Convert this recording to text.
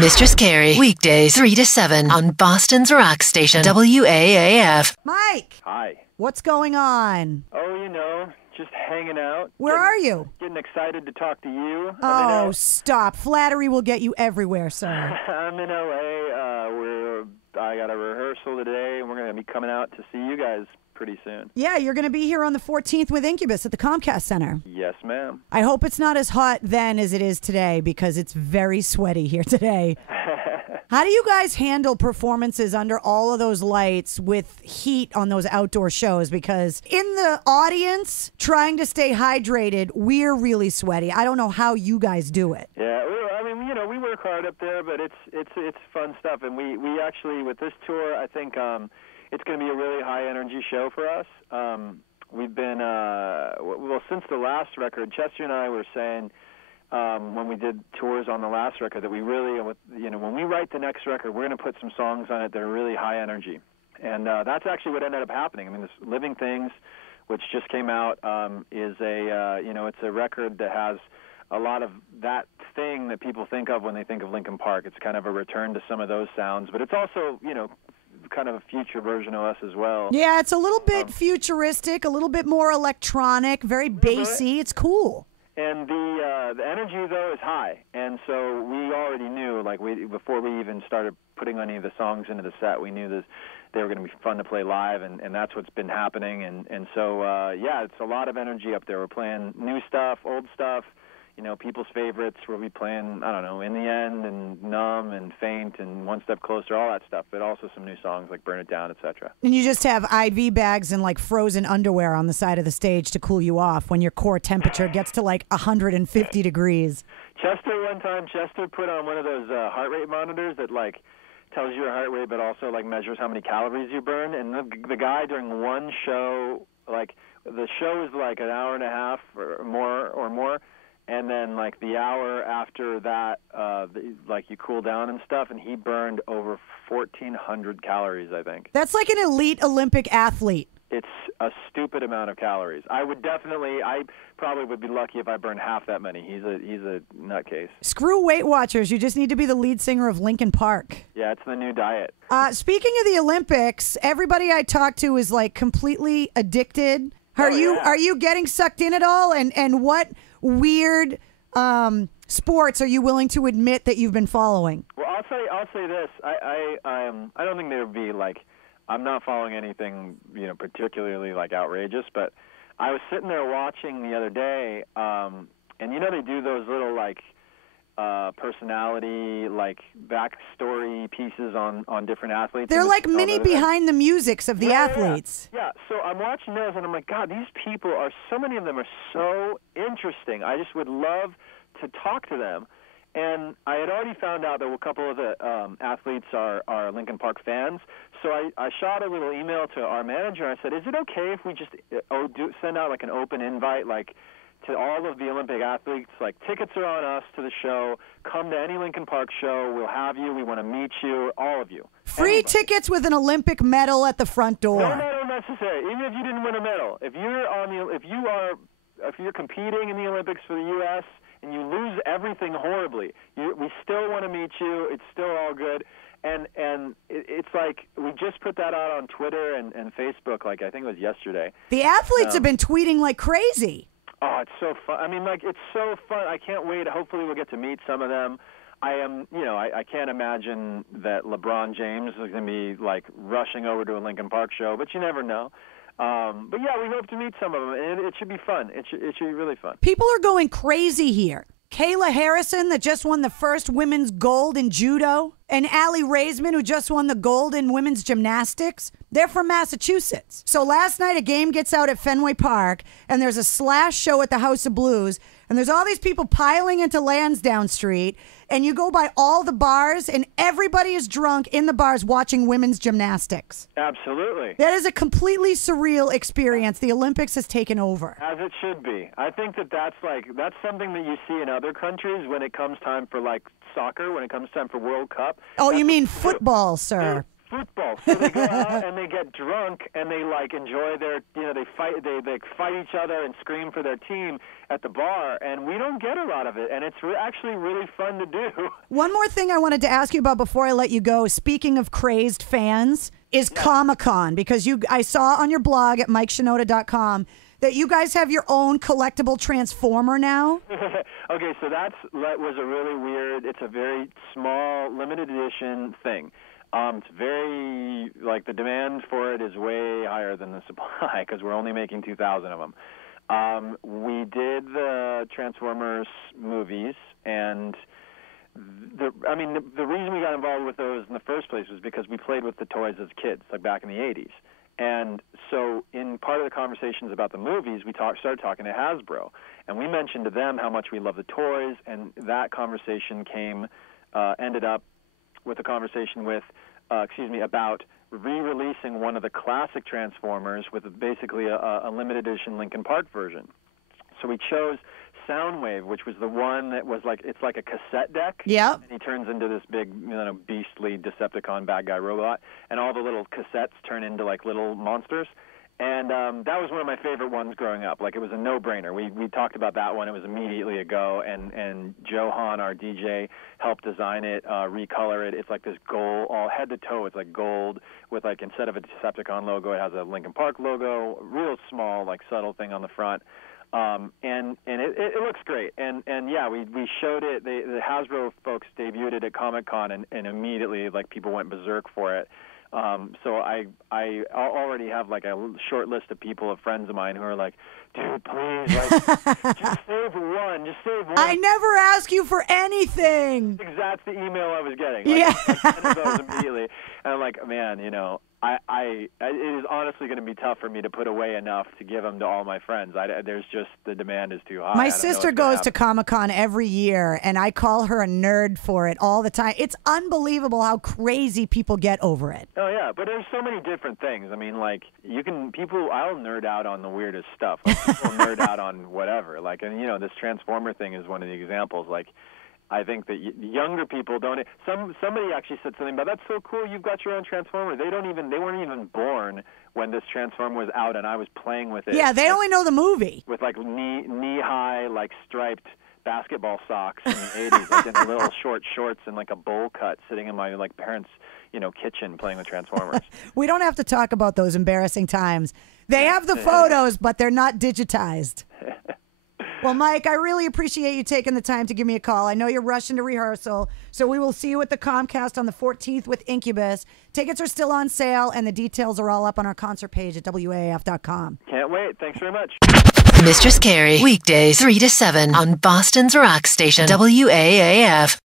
Mistress Carrie, weekdays 3 to 7 on Boston's rock station, WAAF. Mike! Hi. What's going on? Oh, just hanging out. Where are you? Getting excited to talk to you. Oh, stop. Flattery will get you everywhere, sir. I'm in L.A. I got a rehearsal today, and we're going to be coming out to see you guys pretty soon. Yeah, you're going to be here on the 14th with Incubus at the Comcast Center. Yes, ma'am. I hope it's not as hot then as it is today because it's very sweaty here today. How do you guys handle performances under all of those lights with heat on those outdoor shows? Because in the audience, trying to stay hydrated, we're really sweaty. I don't know how you guys do it. Yeah, we work hard up there, but it's fun stuff. And we actually, with this tour, I think it's going to be a really high-energy show for us. We've been, since the last record, Chester and I were saying, when we did tours on the last record, that we really, when we write the next record, we're going to put some songs on it that are really high energy. And that's actually what ended up happening. I mean, this Living Things, which just came out, is it's a record that has a lot of that thing that people think of when they think of Linkin Park. It's kind of a return to some of those sounds, but it's also, kind of a future version of us as well. Yeah, it's a little bit futuristic, a little bit more electronic, very bassy. It's cool. And the energy, though, is high. And so we already knew, before we even started putting any of the songs into the set, we knew that they were going to be fun to play live, and that's what's been happening. And so, it's a lot of energy up there. We're playing new stuff, old stuff, people's favorites. We'll be playing, In the End and Numb and Faint and One Step Closer, all that stuff, but also some new songs like Burn It Down, etc. And you just have IV bags and frozen underwear on the side of the stage to cool you off when your core temperature gets to 150 degrees. Chester put on one of those heart rate monitors that tells you your heart rate, but also measures how many calories you burn. And the guy during one show, the show is an hour and a half or more. And then, the hour after that, you cool down and stuff, and he burned over 1,400 calories, I think. That's like an elite Olympic athlete. It's a stupid amount of calories. I probably would be lucky if I burned half that many. He's a nutcase. Screw Weight Watchers. You just need to be the lead singer of Linkin Park. Yeah, it's the new diet. Speaking of the Olympics, everybody I talk to is completely addicted. Are you getting sucked in at all? And what weird sports are you willing to admit that you've been following? Well, I'll say this. I don't think there would be I'm not following anything particularly outrageous, but I was sitting there watching the other day, and they do those little personality backstory pieces on different athletes. They're like mini behind the musics of the athletes. Yeah, so I'm watching those and I'm like, God, these people so many of them are so interesting. I just would love to talk to them. And I had already found out that a couple of the athletes are Linkin Park fans. So I shot a little email to our manager. I said, is it okay if we just send out an open invite to all of the Olympic athletes, tickets are on us to the show. Come to any Linkin Park show. We'll have you. We want to meet you, all of you. Free tickets with an Olympic medal at the front door. No medal necessary. Even if you didn't win a medal. If you're competing in the Olympics for the U.S. and you lose everything horribly, we still want to meet you. It's still all good. And it's we just put that out on Twitter and Facebook, I think it was yesterday. The athletes have been tweeting like crazy. Oh, it's so fun. I mean, it's so fun. I can't wait. Hopefully we'll get to meet some of them. I can't imagine that LeBron James is going to be, rushing over to a Linkin Park show, but you never know. But, yeah, we hope to meet some of them, and it should be fun. It should be really fun. People are going crazy here. Kayla Harrison, that just won the first women's gold in judo, and Allie Raisman, who just won the gold in women's gymnastics. They're from Massachusetts. So last night, a game gets out at Fenway Park, and there's a Slash show at the House of Blues, and there's all these people piling into Lansdowne Street, and you go by all the bars, and everybody is drunk in the bars watching women's gymnastics. Absolutely. That is a completely surreal experience. The Olympics has taken over. As it should be. I think that's something that you see in other countries when it comes time for soccer, when it comes time for World Cup. Oh, you mean football, sir? football. So they go out and they get drunk and they like enjoy their, they fight each other and scream for their team at the bar, and we don't get a lot of it, and it's actually really fun to do. One more thing I wanted to ask you about before I let you go, speaking of crazed fans, is Comicon, because I saw on your blog at MikeShinoda.com that you guys have your own collectible Transformer now. Okay, so that was a really weird, it's a very small, limited edition thing. It's very, like, the demand for it is way higher than the supply because we're only making 2,000 of them. We did the Transformers movies, and the reason we got involved with those in the first place was because we played with the toys as kids, like back in the 80s. And so in part of the conversations about the movies, we started talking to Hasbro. And we mentioned to them how much we love the toys, and that conversation ended up with a conversation about re-releasing one of the classic Transformers with basically a limited edition Linkin Park version. So we chose Soundwave, which was the one that was it's like a cassette deck. Yeah. And he turns into this big, beastly Decepticon bad guy robot, and all the little cassettes turn into like little monsters. And that was one of my favorite ones growing up. Like, it was a no-brainer. We talked about that one. It was immediately a go. And Johan, our DJ, helped design it, recolor it. It's like this gold, all head to toe. It's like gold with, like, instead of a Decepticon logo, it has a Linkin Park logo, real small, like, subtle thing on the front. And it looks great. And yeah, we showed it. The Hasbro folks debuted it at Comiccon, and immediately, like, people went berserk for it. So I already have like a short list of friends of mine who are like, dude, please, like, just save one. I never ask you for anything. That's the email I was getting. Yeah. I sent those immediately. And I'm like, man, it is honestly going to be tough for me to put away enough to give them to all my friends. There's just, the demand is too high. My sister goes to Comic-Con every year, and I call her a nerd for it all the time. It's unbelievable how crazy people get over it. Oh, yeah, but there's so many different things. I mean, like, I'll nerd out on the weirdest stuff. Like, people nerd out on whatever. Like, and, this Transformer thing is one of the examples. Like, I think that younger people don't. Somebody actually said something about, that's so cool, you've got your own Transformer. They weren't even born when this Transformer was out, and I was playing with it. Yeah, they only know the movie. With like knee-high, like striped basketball socks in the 80s, like in little short shorts and like a bowl cut, sitting in my like parents' kitchen playing with Transformers. We don't have to talk about those embarrassing times. They have the photos, but they're not digitized. Well, Mike, I really appreciate you taking the time to give me a call. I know you're rushing to rehearsal, so we will see you at the Comcast on the 14th with Incubus. Tickets are still on sale, and the details are all up on our concert page at WAAF.com. Can't wait. Thanks very much. Mistress Carrie, weekdays 3 to 7 on Boston's rock station, WAAF.